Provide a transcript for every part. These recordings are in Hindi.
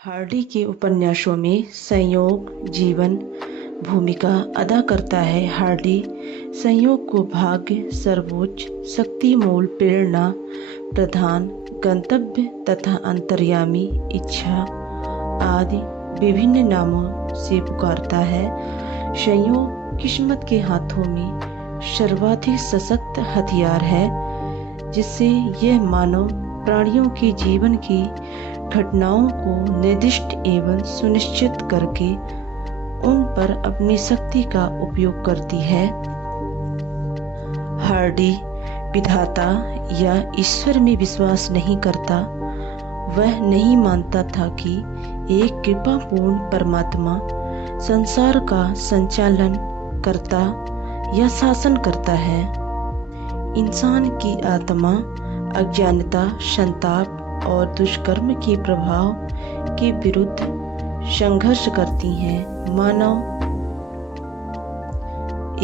हार्डी के उपन्यासों में संयोग जीवन भूमिका अदा करता है। हार्डी संयोग को भाग्य, सर्वोच्च शक्ति, मूल प्रेरणा, प्रधान गंतव्य तथा अंतर्यामी इच्छा आदि विभिन्न नामों से पुकारता है। संयोग किस्मत के हाथों में सर्वाधिक सशक्त हथियार है, जिससे यह मानव प्राणियों के जीवन की घटनाओं को निर्दिष्ट एवं सुनिश्चित करके उन पर अपनी शक्ति का उपयोग करती है। हार्डी विधाता या ईश्वर में विश्वास नहीं करता। वह नहीं मानता था कि एक कृपापूर्ण परमात्मा संसार का संचालन करता या शासन करता है। इंसान की आत्मा अज्ञानता, संताप और दुष्कर्म के प्रभाव के विरुद्ध संघर्ष करती है। मानव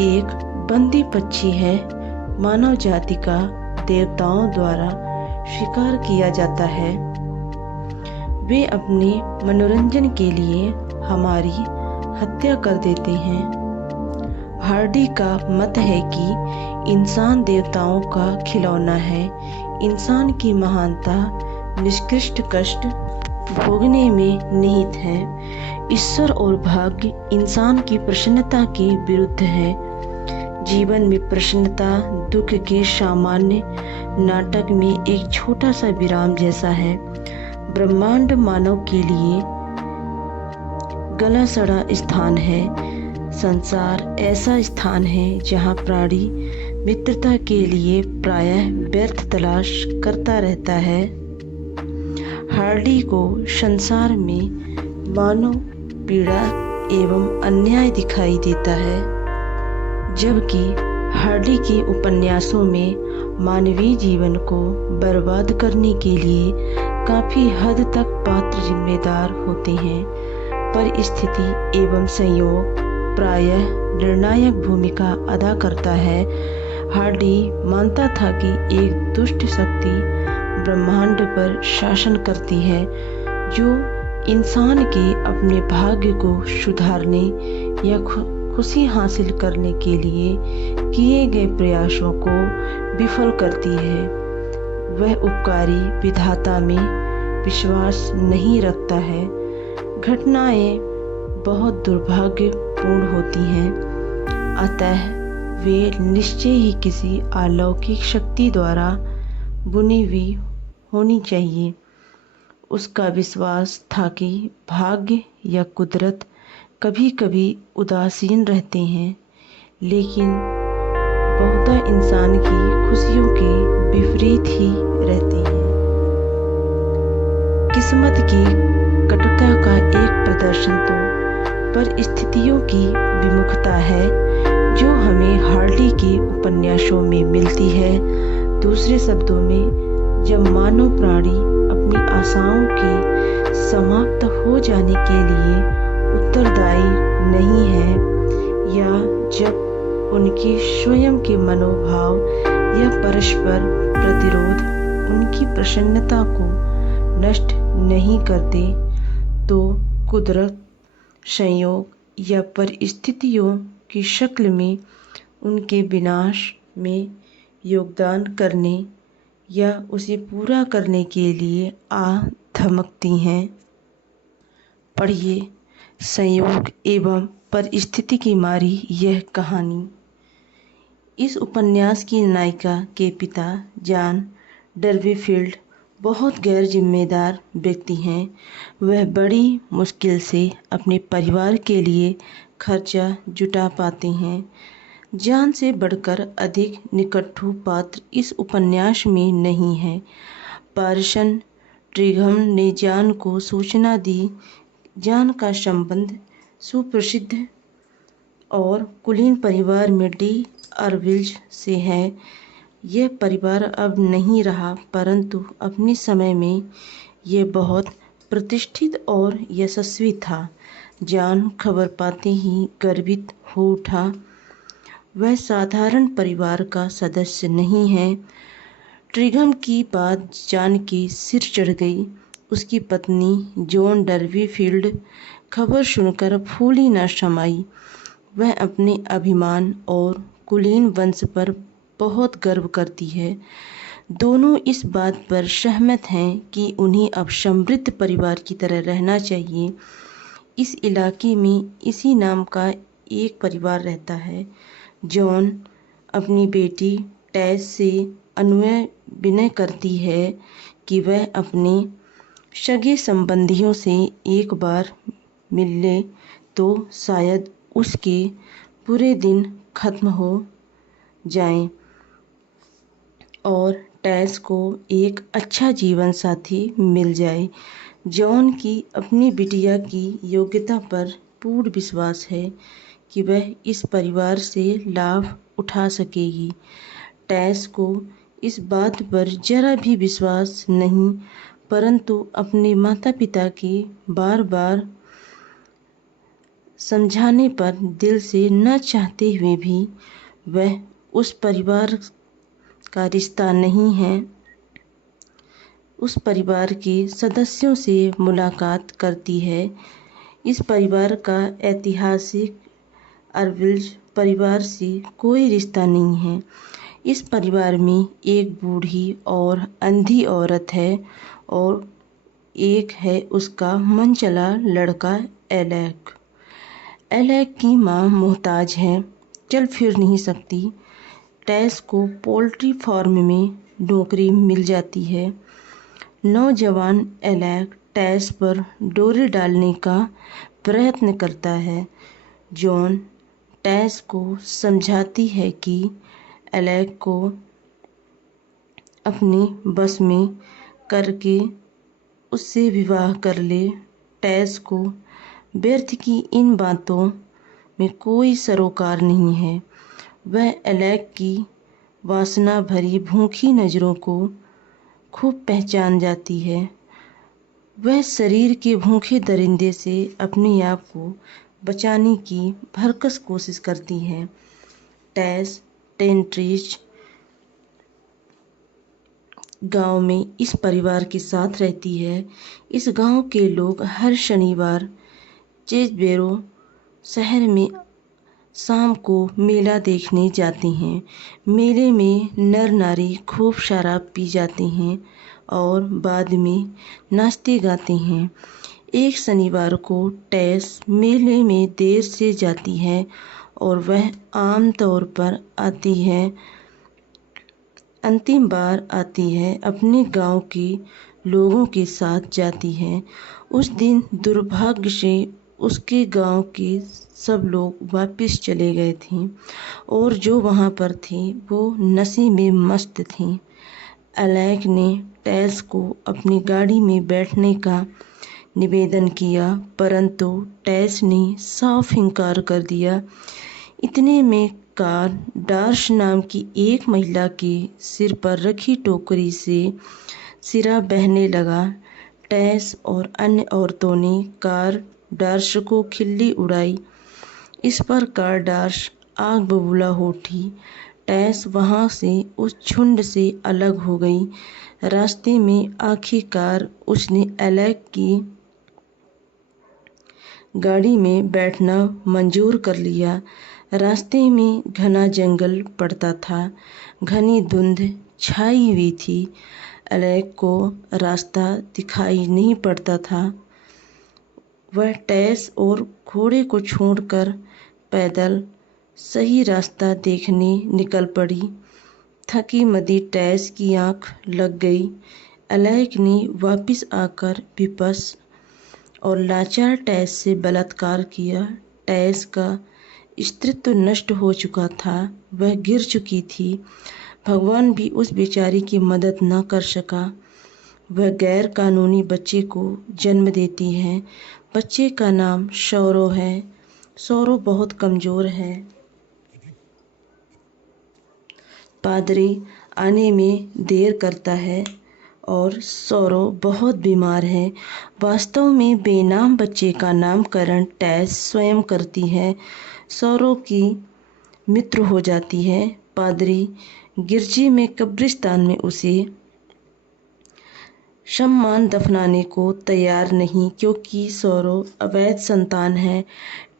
एक बंदी पक्षी है। मानव जाति का देवताओं द्वारा स्वीकार किया जाता है। वे अपने मनोरंजन के लिए हमारी हत्या कर देते हैं। हार्डी का मत है कि इंसान देवताओं का खिलौना है। इंसान की महानता निष्कृष्ट कष्ट भोगने में निहित है। ईश्वर और भाग्य इंसान की प्रसन्नता के विरुद्ध है। जीवन में प्रसन्नता दुख के सामान्य नाटक में एक छोटा सा विराम जैसा है। ब्रह्मांड मानव के लिए गला सड़ा स्थान है। संसार ऐसा स्थान है जहाँ प्राणी मित्रता के लिए प्रायः व्यर्थ तलाश करता रहता है। हार्डी को संसार में मानव पीड़ा एवं अन्याय दिखाई देता है, जबकि हार्डी के उपन्यासों में मानवीय जीवन को बर्बाद करने के लिए काफी हद तक पात्र जिम्मेदार होते हैं। परिस्थिति एवं संयोग प्रायः निर्णायक भूमिका अदा करता है। हार्डी मानता था कि एक दुष्ट शक्ति ब्रह्मांड पर शासन करती है, जो इंसान के अपने भाग्य को सुधारने या खुशी हासिल करने के लिए किए गए प्रयासों को विफल करती है। वह उपकारी विधाता में विश्वास नहीं रखता है। घटनाएं बहुत दुर्भाग्यपूर्ण होती हैं, अतः वे निश्चय ही किसी अलौकिक शक्ति द्वारा बुनी हुई होनी चाहिए। उसका विश्वास था कि भाग्य या कुदरत कभी कभी उदासीन रहते हैं, लेकिन बहुधा इंसान की खुशियों के विपरीत ही रहते हैं। किस्मत की कटुता का एक प्रदर्शन तो परिस्थितियों की विमुखता है, जो हमें हार्डी के उपन्यासों में मिलती है। दूसरे शब्दों में, जब मानव प्राणी अपनी आशाओं के समाप्त हो जाने के लिए उत्तरदायी नहीं है, या जब उनके स्वयं के मनोभाव या परस्पर प्रतिरोध उनकी प्रसन्नता को नष्ट नहीं करते, तो कुदरत, संयोग या परिस्थितियों की शक्ल में उनके विनाश में योगदान करने या उसे पूरा करने के लिए आ धमकती हैं। पढ़िए संयोग एवं परिस्थिति की मारी यह कहानी। इस उपन्यास की नायिका के पिता जॉन डर्बीफील्ड बहुत गैर जिम्मेदार व्यक्ति हैं। वह बड़ी मुश्किल से अपने परिवार के लिए खर्चा जुटा पाते हैं। जॉन से बढ़कर अधिक निकटतम पात्र इस उपन्यास में नहीं है। पार्सन ट्रिघम ने जॉन को सूचना दी। जॉन का संबंध सुप्रसिद्ध और कुलीन परिवार में डी अर्विल्ज से है। यह परिवार अब नहीं रहा, परंतु अपने समय में यह बहुत प्रतिष्ठित और यशस्वी था। जॉन खबर पाते ही गर्वित हो उठा। वह साधारण परिवार का सदस्य नहीं है। ट्रिघम की बात जॉन के सिर चढ़ गई। उसकी पत्नी जॉन डर्बीफील्ड खबर सुनकर फूली न समाई। वह अपने अभिमान और कुलीन वंश पर बहुत गर्व करती है। दोनों इस बात पर सहमत हैं कि उन्हें अब समृद्ध परिवार की तरह रहना चाहिए। इस इलाके में इसी नाम का एक परिवार रहता है। जॉन अपनी बेटी टेस से अनुनय विनय करती है कि वह अपने सगे संबंधियों से एक बार मिल ले तो शायद उसके बुरे दिन खत्म हो जाएं और टेस को एक अच्छा जीवन साथी मिल जाए। जॉन की अपनी बिटिया की योग्यता पर पूर्ण विश्वास है कि वह इस परिवार से लाभ उठा सकेगी। टेस को इस बात पर जरा भी विश्वास नहीं, परंतु अपने माता पिता के बार बार समझाने पर दिल से न चाहते हुए भी वह उस परिवार का रिश्ता नहीं है, उस परिवार के सदस्यों से मुलाकात करती है। इस परिवार का ऐतिहासिक अर्विल्ज परिवार से कोई रिश्ता नहीं है। इस परिवार में एक बूढ़ी और अंधी औरत है और एक है उसका मनचला लड़का एलेक। एलेक की माँ मोहताज है, चल फिर नहीं सकती। टेस को पोल्ट्री फार्म में नौकरी मिल जाती है। नौजवान एलेक टेस पर डोरी डालने का प्रयत्न करता है। जॉन टेस को समझाती है कि एलेक को अपनी बस में करके उससे विवाह कर ले। टेस को व्यर्थ की इन बातों में कोई सरोकार नहीं है। वह एलेक की वासना भरी भूखी नज़रों को खूब पहचान जाती है। वह शरीर के भूखे दरिंदे से अपने आप को बचाने की भरकस कोशिश करती है। टेस टेंट्रिच गांव में इस परिवार के साथ रहती है। इस गांव के लोग हर शनिवार चेजबेरो शहर में शाम को मेला देखने जाते हैं। मेले में नर नारी खूब शराब पी जाते हैं और बाद में नाचते गाते हैं। एक शनिवार को टेस मेले में देर से जाती है और वह आम तौर पर अंतिम बार आती है अपने गांव के लोगों के साथ जाती है। उस दिन दुर्भाग्य से उसके गांव के सब लोग वापस चले गए थे और जो वहां पर थे वो नशे में मस्त थे। एलेक ने टेस को अपनी गाड़ी में बैठने का निवेदन किया, परंतु टेस ने साफ इनकार कर दिया। इतने में कार डार्श नाम की एक महिला के सिर पर रखी टोकरी से सिरा बहने लगा। टेस और अन्य औरतों ने कार डार्श को खिल्ली उड़ाई। इस पर कार डार्श आग बबूला हो उठी। टेस वहां से उस झुंड से अलग हो गई। रास्ते में आखिरकार उसने एलेक की गाड़ी में बैठना मंजूर कर लिया। रास्ते में घना जंगल पड़ता था, घनी धुंध छाई हुई थी। एलेक को रास्ता दिखाई नहीं पड़ता था। वह टेस और घोड़े को छोड़कर पैदल सही रास्ता देखने निकल पड़ी। थकी मदी टेस की आंख लग गई। एलेक ने वापस आकर विपस और लाचार टेस से बलात्कार किया। टेस का स्त्रीत्व नष्ट हो चुका था, वह गिर चुकी थी। भगवान भी उस बेचारी की मदद न कर सका। वह गैर कानूनी बच्चे को जन्म देती है। बच्चे का नाम सौरो है। सौरो बहुत कमज़ोर है। पादरी आने में देर करता है और सौरो बहुत बीमार है। वास्तव में बेनाम बच्चे का नामकरण टेस स्वयं करती है। सौरो की मृत्यु हो जाती है। पादरी गिरजे में कब्रिस्तान में उसे सम्मान दफनाने को तैयार नहीं क्योंकि सौरव अवैध संतान है।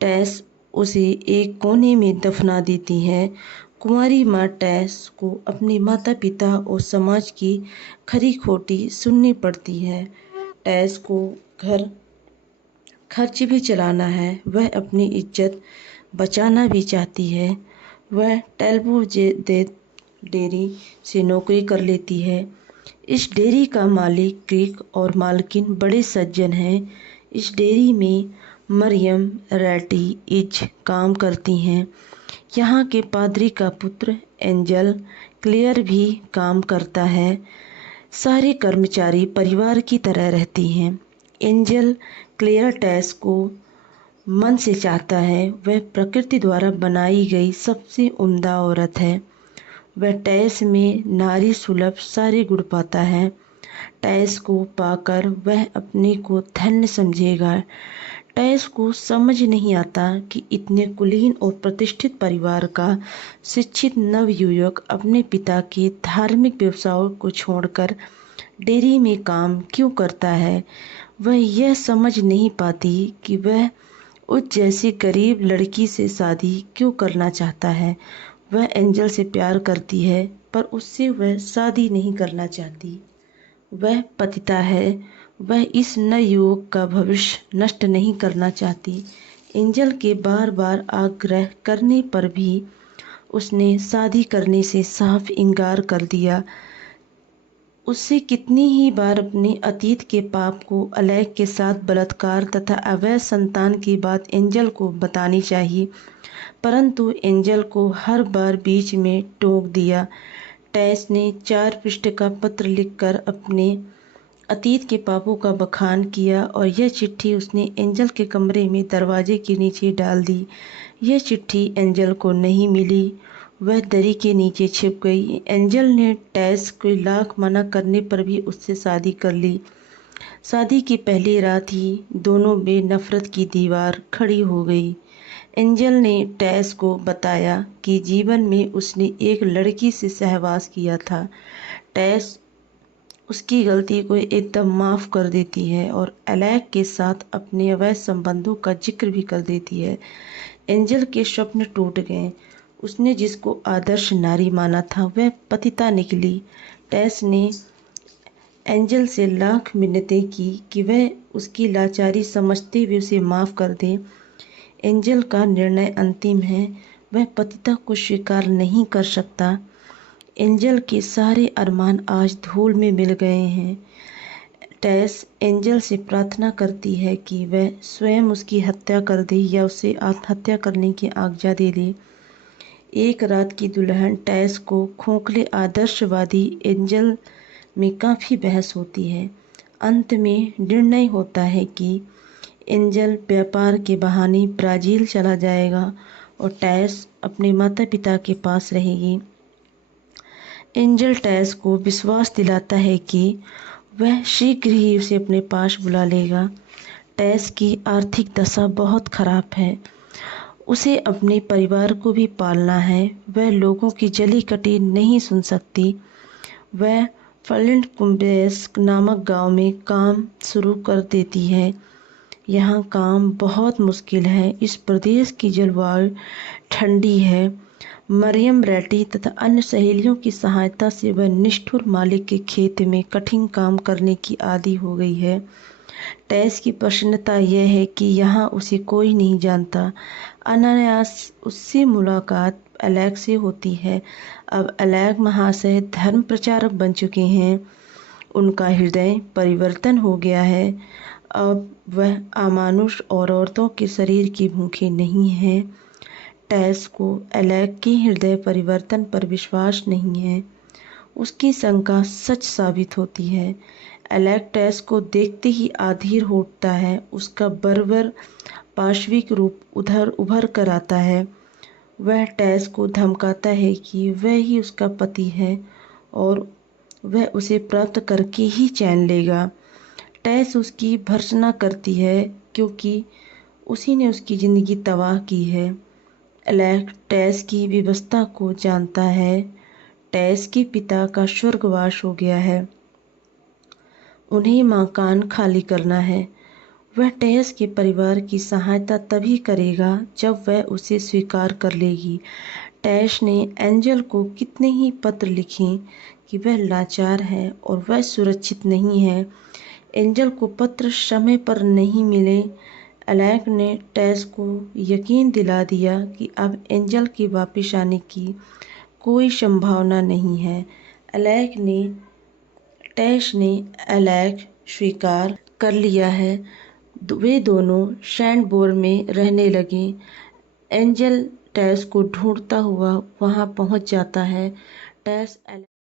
टेस उसे एक कोने में दफना देती है। कुंवारी माँ टेस को अपने माता पिता और समाज की खरी खोटी सुननी पड़ती है। टेस को घर खर्च भी चलाना है, वह अपनी इज्जत बचाना भी चाहती है। वह टेलबुर डेयरी से नौकरी कर लेती है। इस डेयरी का मालिक क्रिक और मालकिन बड़े सज्जन हैं। इस डेयरी में मरियम रैटी इज काम करती हैं। यहाँ के पादरी का पुत्र एंजल क्लेयर भी काम करता है। सारे कर्मचारी परिवार की तरह रहते हैं। एंजल क्लेयर टेस को मन से चाहता है। वह प्रकृति द्वारा बनाई गई सबसे उम्दा औरत है। वह टेस में नारी सुलभ सारे गुण पाता है। टेस को पाकर वह अपने को धन्य समझेगा। टेस को समझ नहीं आता कि इतने कुलीन और प्रतिष्ठित परिवार का शिक्षित नवयुवक अपने पिता के धार्मिक व्यवसायों को छोड़कर डेयरी में काम क्यों करता है। वह यह समझ नहीं पाती कि वह उस जैसी गरीब लड़की से शादी क्यों करना चाहता है। वह एंजल से प्यार करती है पर उससे वह शादी नहीं करना चाहती। वह पतिता है। वह इस नवयुवक का भविष्य नष्ट नहीं करना चाहती। एंजल के बार बार आग्रह करने पर भी उसने शादी करने से साफ इनकार कर दिया। उससे कितनी ही बार अपने अतीत के पाप को अलैक के साथ बलात्कार तथा अवैध संतान की बात एंजल को बतानी चाहिए, परंतु एंजल को हर बार बीच में टोक दिया। टेस ने 4 पृष्ठ का पत्र लिखकर अपने अतीत के पापों का बखान किया और यह चिट्ठी उसने एंजल के कमरे में दरवाजे के नीचे डाल दी। यह चिट्ठी एंजल को नहीं मिली। वह दरी के नीचे छिप गई। एंजल ने टेस को लाख मना करने पर भी उससे शादी कर ली। शादी की पहली रात ही दोनों में नफरत की दीवार खड़ी हो गई। एंजल ने टेस को बताया कि जीवन में उसने एक लड़की से सहवास किया था। टेस उसकी गलती को एकदम माफ़ कर देती है और अलैक के साथ अपने अवैध संबंधों का जिक्र भी कर देती है। एंजल के स्वप्न टूट गए। उसने जिसको आदर्श नारी माना था वह पतिता निकली। टेस ने एंजल से लाख मिन्नतें की कि वह उसकी लाचारी समझते हुए उसे माफ़ कर दे। एंजल का निर्णय अंतिम है। वह पतिता को स्वीकार नहीं कर सकता। एंजल के सारे अरमान आज धूल में मिल गए हैं। टेस एंजल से प्रार्थना करती है कि वह स्वयं उसकी हत्या कर दे या उसे आत्महत्या करने की आज्ञा दे दे। एक रात की दुल्हन टेस को खोखले आदर्शवादी एंजल में काफ़ी बहस होती है। अंत में निर्णय होता है कि एंजल व्यापार के बहाने ब्राज़ील चला जाएगा और टेस अपने माता पिता के पास रहेगी। एंजल टेस को विश्वास दिलाता है कि वह शीघ्र ही उसे अपने पास बुला लेगा। टेस की आर्थिक दशा बहुत खराब है। उसे अपने परिवार को भी पालना है। वह लोगों की जली कटी नहीं सुन सकती। वह फर्लिंड कुम्बेस नामक गांव में काम शुरू कर देती है। यहाँ काम बहुत मुश्किल है। इस प्रदेश की जलवायु ठंडी है। मरियम रैटी तथा अन्य सहेलियों की सहायता से वह निष्ठुर मालिक के खेत में कठिन काम करने की आदी हो गई है। टेस की प्रसन्नता यह है कि यहाँ उसे कोई नहीं जानता। अनायास उससे मुलाकात अलैक से होती है। अब अलैक महाशय धर्म प्रचारक बन चुके हैं। उनका हृदय परिवर्तन हो गया है। अब वह अमानुष और औरतों के शरीर की भूखे नहीं हैं। टेस को अलैक के हृदय परिवर्तन पर विश्वास नहीं है। उसकी शंका सच साबित होती है। अलैक टेस को देखते ही अधीर हो उठता है। उसका बर्बर पाशविक रूप उधर उभर कर आता है। वह टेस को धमकाता है कि वह ही उसका पति है और वह उसे प्राप्त करके ही चैन लेगा। टेस उसकी भर्त्सना करती है क्योंकि उसी ने उसकी ज़िंदगी तबाह की है। अलैक टेस की व्यवस्था को जानता है। टेस के पिता का स्वर्गवास हो गया है। उन्हें मकान खाली करना है। वह टेस के परिवार की सहायता तभी करेगा जब वह उसे स्वीकार कर लेगी। टेस ने एंजल को कितने ही पत्र लिखे कि वह लाचार है और वह सुरक्षित नहीं है। एंजल को पत्र समय पर नहीं मिले। एलेक ने टेस को यकीन दिला दिया कि अब एंजल के वापस आने की कोई संभावना नहीं है। टेस ने एलेक स्वीकार कर लिया है। वे दोनों सैंडबोर में रहने लगे। एंजल टेस को ढूंढता हुआ वहां पहुंच जाता है। टेस